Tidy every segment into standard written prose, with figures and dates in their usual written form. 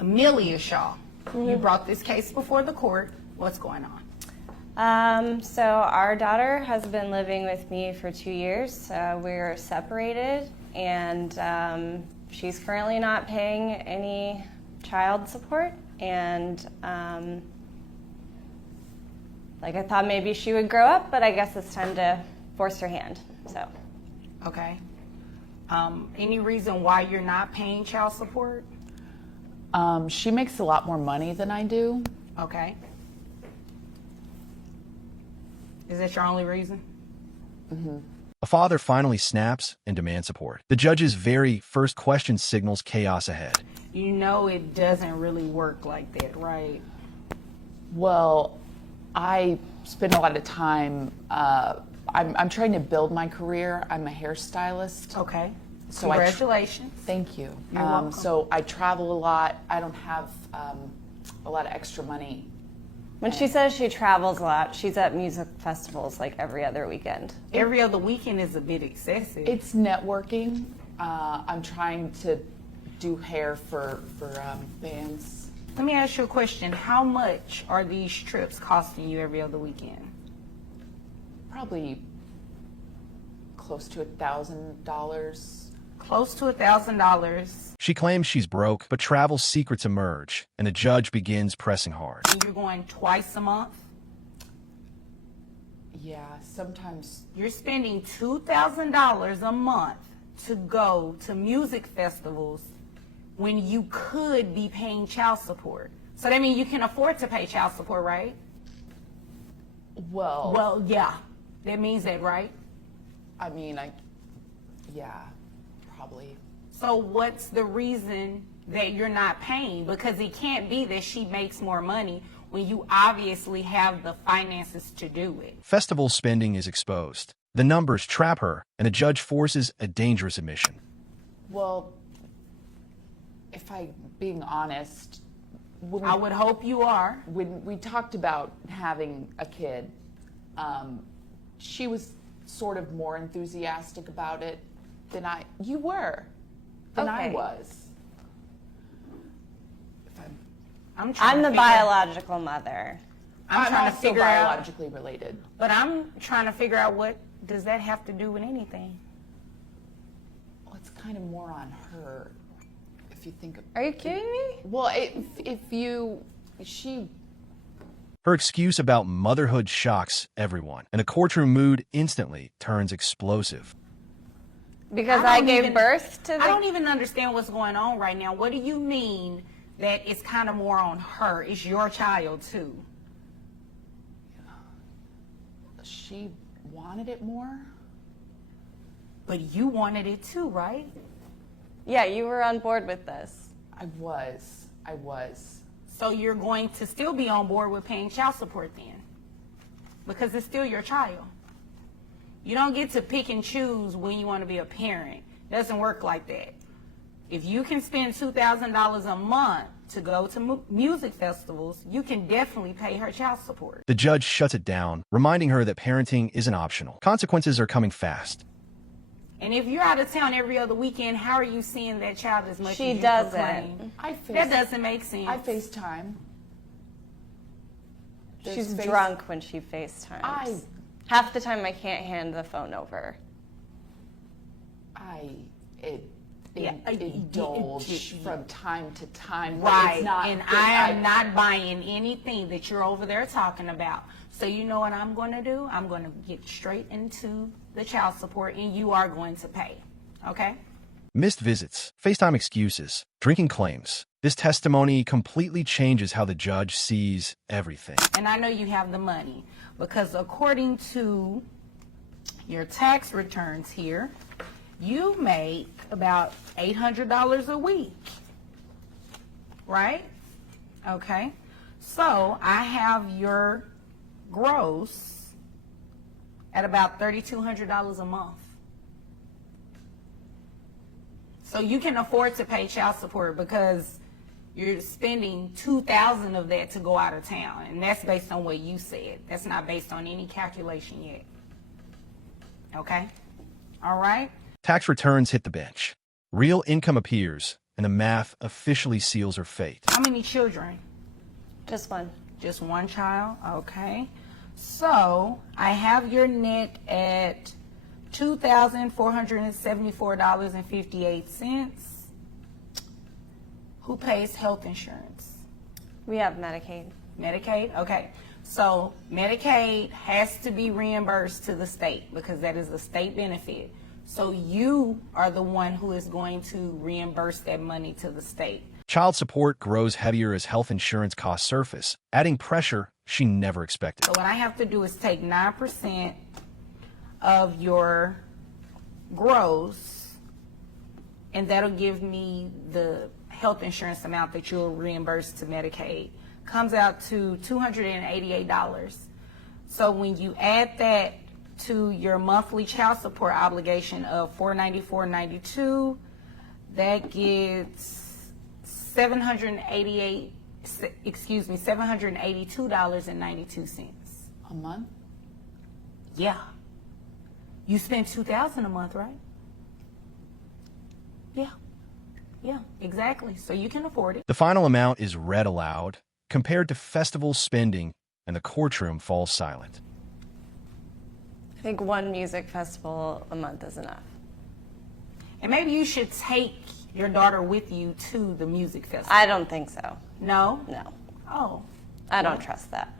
Amelia Shaw, you brought this case before the court. What's going on? So our daughter has been living with me for 2 years. We're separated, and she's currently not paying any child support. And like, I thought maybe she would grow up, but I guess it's time to force her hand. So. Okay. Any reason why you're not paying child support? She makes a lot more money than I do. Okay. Is that your only reason? Mm-hmm. A father finally snaps and demands support. The judge's very first question signals chaos ahead. You know it doesn't really work like that, right? Well, I spend a lot of time, I'm trying to build my career. I'm a hairstylist. Okay. So Congratulations. Thank you. You're welcome. So I travel a lot. I don't have a lot of extra money. When she says she travels a lot, she's at music festivals like every other weekend. Every other weekend is a bit excessive. It's networking. I'm trying to do hair for bands. Let me ask you a question. How much are these trips costing you every other weekend? Probably close to $1,000. Close to $1,000. She claims she's broke, but travel secrets emerge, and the judge begins pressing hard. And you're going twice a month? Yeah, sometimes. You're spending $2,000 a month to go to music festivals when you could be paying child support. So that means you can afford to pay child support, right? Well, yeah. That means that, right? I mean, yeah, probably. So what's the reason that you're not paying? Because it can't be that she makes more money when you obviously have the finances to do it. Festival spending is exposed. The numbers trap her, and the judge forces a dangerous admission. Well, if I'm being honest, I would hope you are. When we talked about having a kid, she was sort of more enthusiastic about it than I Okay. was. I'm the biological mother. I'm trying to also figure out, biologically related. but I'm trying to figure out what does that have to do with anything? Well, it's kind of more on her, if you think of. Are you kidding me? Well, Her excuse about motherhood shocks everyone, and the courtroom mood instantly turns explosive. Because I gave birth to I don't even understand what's going on right now. What do you mean that it's kind of more on her? It's your child too. She wanted it more. But you wanted it too, right? Yeah, you were on board with this. I was. So you're going to still be on board with paying child support then? Because it's still your child. You don't get to pick and choose when you want to be a parent. It doesn't work like that. If you can spend $2,000 a month to go to music festivals, you can definitely pay her child support. The judge shuts it down, reminding her that parenting isn't optional. Consequences are coming fast. And if you're out of town every other weekend, how are you seeing that child as much as you doesn't. proclaim? That That doesn't make sense. I FaceTime. She's drunk when she FaceTimes. Half the time I can't hand the phone over. Indulge from time to time. Right, and I am not buying anything that you're over there talking about. So you know what I'm going to do? I'm going to get straight into the child support, and you are going to pay, okay? Missed visits, FaceTime excuses, drinking claims. This testimony completely changes how the judge sees everything. And I know you have the money because according to your tax returns here, you make about $800 a week, right? Okay. So I have your gross at about $3,200 a month. So you can afford to pay child support because you're spending $2,000 of that to go out of town, and that's based on what you said. That's not based on any calculation yet. Okay? All right? Tax returns hit the bench. Real income appears, and the math officially seals her fate. How many children? Just one. Just one child? Okay. So I have your net at $2,474.58. Who pays health insurance? We have Medicaid. Medicaid? Okay. So Medicaid has to be reimbursed to the state because that is a state benefit. So you are the one who is going to reimburse that money to the state. Child support grows heavier as health insurance costs surface, adding pressure she never expected. So what I have to do is take 9% of your gross, and that'll give me the health insurance amount that you'll reimburse to Medicaid. Comes out to $288. So when you add that to your monthly child support obligation of $494.92, that gets $782.92. A month? Yeah. You spend $2,000 a month, right? Yeah. Yeah, exactly. So you can afford it. The final amount is read aloud, compared to festival spending, and the courtroom falls silent. I think one music festival a month is enough. And maybe you should take your daughter with you to the music festival. I don't think so. No? No. Oh. I don't trust that.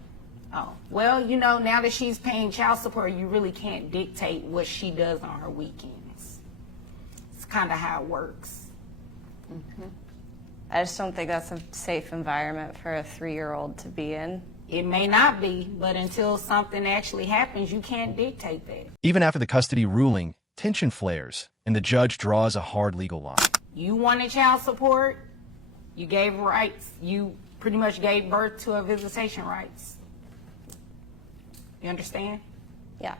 Oh. Well, you know, now that she's paying child support, you really can't dictate what she does on her weekends. It's kind of how it works. I just don't think that's a safe environment for a 3-year-old to be in. It may not be, but until something actually happens, you can't dictate that. Even after the custody ruling, tension flares, and the judge draws a hard legal line. You wanted child support, you gave rights, you pretty much gave birth to a visitation rights. You understand? Yeah.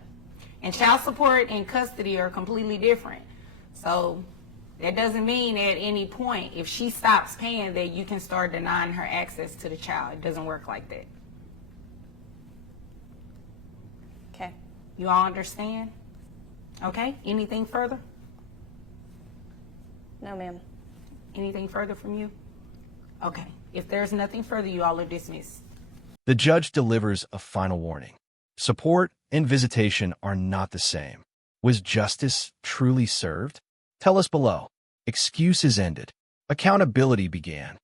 And child support and custody are completely different. So that doesn't mean at any point, if she stops paying, that you can start denying her access to the child. It doesn't work like that. Okay. You all understand? Okay, anything further? No, ma'am. Anything further from you? Okay, if there's nothing further, you all are dismissed. The judge delivers a final warning. Support and visitation are not the same. Was justice truly served? Tell us below. Excuses ended. Accountability began.